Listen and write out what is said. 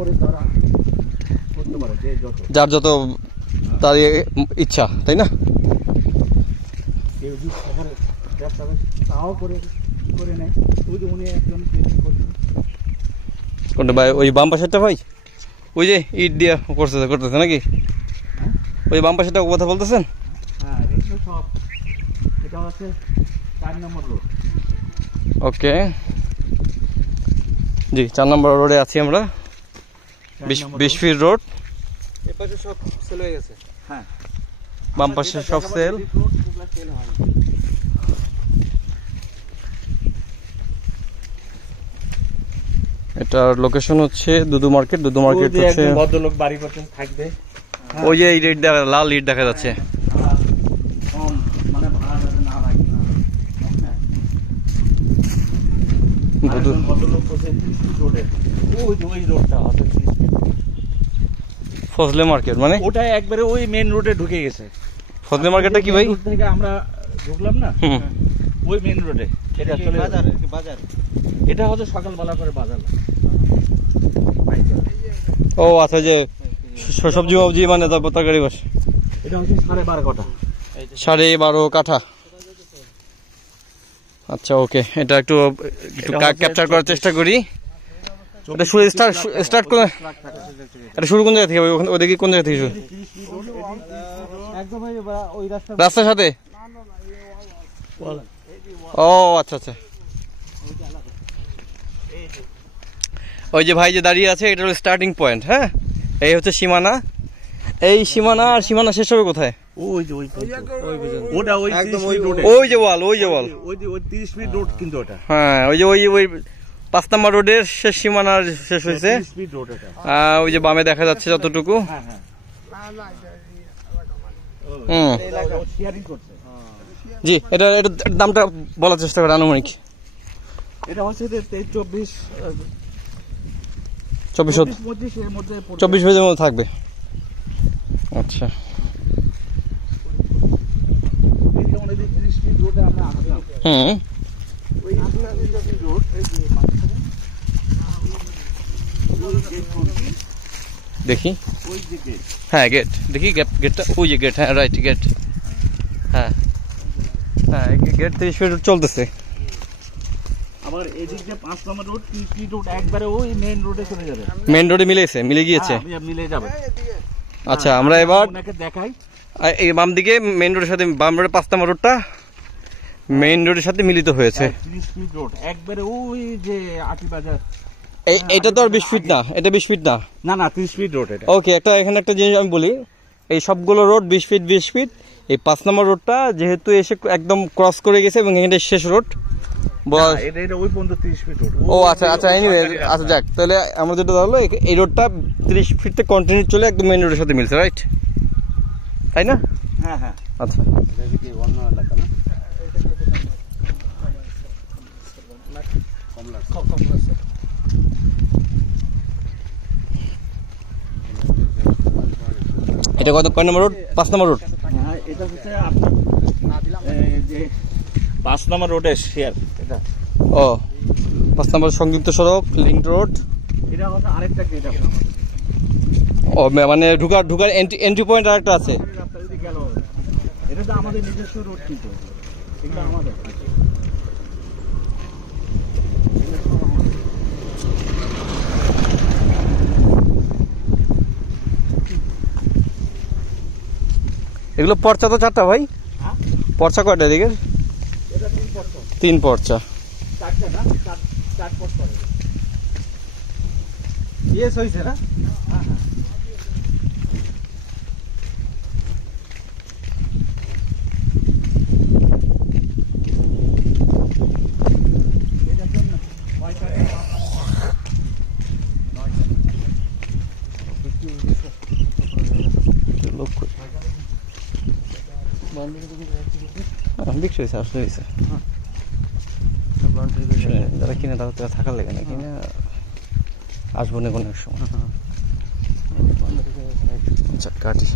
করে তারা করতে পারে, যার যত তার ইচ্ছা, তাই না? কেউ যদি শহরে ব্যবসাটা তাও করে করে নেয়। ওই যে উনি একজন করছেন। কোনটা ভাই? ওই বাম পাশেরটা ভাই, ওই যে ইট দিয়া করতেছে নাকি? ওই বাম পাশেরটা কথা বলতেছেন? হ্যাঁ, এগুলো সব। এটা হচ্ছে 4 নম্বর রোড। ওকে, জি 4 নম্বর রোডে আছি আমরা, 20 ফিট রোড। এ পাশে সব সেল হয়ে গেছে। হ্যাঁ, বাম পাশে সব সেল। এটার লোকেশন হচ্ছে দুদু মার্কেট। দুদু মার্কেট হচ্ছে ভদ্রলোক বাড়ি করছেন থাকবে। ওই যে এই লাল ইট দেখা যাচ্ছে। মানে ভাড়া যাতে না লাগে না। ভদ্রলোক করছে রোডে, ওই রোডটা আছে ফজলে মার্কেট, মানে ওটা একবারে ওই মেইন রোডে ঢুকে গেছে। ফজলে মার্কেটটা কি ভাই? রোড থেকে আমরা ঢুকলাম না, ওই মেইন রোডে। এটা চলে বাজার। এটা হচ্ছে সকালবেলা করে বাজার। ও আচ্ছা, যে সবজি মবজি মানে তারপর তরকারি বসে। এটা হচ্ছে 12.5 কাঠা। 12.5 কাঠা। আচ্ছা, ওকে, এটা একটু ক্যাপচার করার চেষ্টা করি। এটা শুরু স্টার্ট করে, এটা শুরু কোন জায়গা থেকে? ওদিকে কোন জায়গা থেকে শুরু? একদম ওই রাস্তার সাথে? ও আচ্ছা আচ্ছা, ওই যে ভাই যে দাঁড়িয়ে আছে, এটা হলো স্টার্টিং পয়েন্ট। হ্যাঁ, এই হচ্ছে সীমানা। এই সীমানা, আর সীমানা শেষ হবে কোথায়? ওই যে ওটা ওই একদম ওই রোডে, ওই যে ওয়াল, ওই যে ওয়াল, ওই 30 ফিট রোড কিন্তু ওটা। হ্যাঁ, ওই যে ওই 5 নম্বর রোডের শেষ সীমানা শেষ হয়েছে। 30 ফিট রোড এটা। ওই যে বামে দেখা যাচ্ছে যতটুকু। হ্যাঁ হ্যাঁ, শেয়ারিং করছে। জি, এটা দামটা বলার চেষ্টা করে আনুমানিক। এটা হচ্ছে 24 25 এর মধ্যে 24 পেজের মধ্যে থাকবে। আচ্ছা, এই যেমন এই 30 ফিট রোডে আমরা আসলাম। ওই 30 ফিট রোড, এই যে দেখি, ওই যে গেট। হ্যাঁ গেট দেখি, গেটটা ওই যে গেট। হ্যাঁ রাইট, গেট। হ্যাঁ হ্যাঁ, গেট 30 ফিট চলতেছে। আবার এদিক দিয়ে 5 নম্বর রোড, 30 ফিট রোড একবারে ওই মেইন রোডে চলে যাবে। মেইন রোডে মিলে গিয়েছে। মিলে যাবে। আচ্ছা, আমরা এবার ওনাকে দেখাই। এই বাম দিকে মেইন রোডের সাথে, বাম রোডে 5 নম্বর রোডটা মেইন রোডের সাথে মিলিত হয়েছে। 30 ফিট রোড একবারে ওই যে আটি বাজার। এইটা তো আর 20 ফিট না, এটা 20 ফিট না। না 30 ফিট রোড এটা। ওকে, এখানে একটা জিনিস আমি বলি, এই সবগুলো রোড 20 ফিট। এই 5 নম্বর রোডটা যেহেতু এসে একদম ক্রস করে গেছে এবং এখানে শেষ রোড। এটা ওই পর্যন্ত 30 ফিট রোড। ও আচ্ছা আচ্ছা, এনিওয়ে, আচ্ছা যাক, তাহলে আমরা যেটা ধরলো এই রোডটা 30 ফিটে কন্টিনিউ চলে একদম মেইন রোডের সাথে মিলছে, রাইট? তাই না? হ্যাঁ হ্যাঁ, আচ্ছা, এটা কি অন্য এলাকা না? এটা কয় নম্বর রোড? 5 নম্বর রোড। হ্যাঁ, এটা হচ্ছে আপনার যে 5 নম্বর রোডের শেয়ার এটা। ও, 5 নম্বর সংযুক্ত সড়ক, লিংক রোড। এটা হচ্ছে আরেকটা গেট। ও মানে ঢুকার এন্ট্রি পয়েন্ট আরেকটা আছে। রাস্তা যদি গেল, এটা তো আমাদের নিজস্ব রোড কিন্তু এগুলো আমাদের। এগুলো পর্চা তো 4টা ভাই? পর্চা কয়টা এদিকে? এটা 3 পর্চা। 3 পর্চা। 4টা না, 4 পর্চা। ইয়েস হইছে না? হ্যাঁ হ্যাঁ। বিক্রি হয়েছে, আসলে হয়েছে। যারা কিনে তারা থাকার লেগে না, কিনে আসবো না কোনো এক সময়। আচ্ছা, কাটি।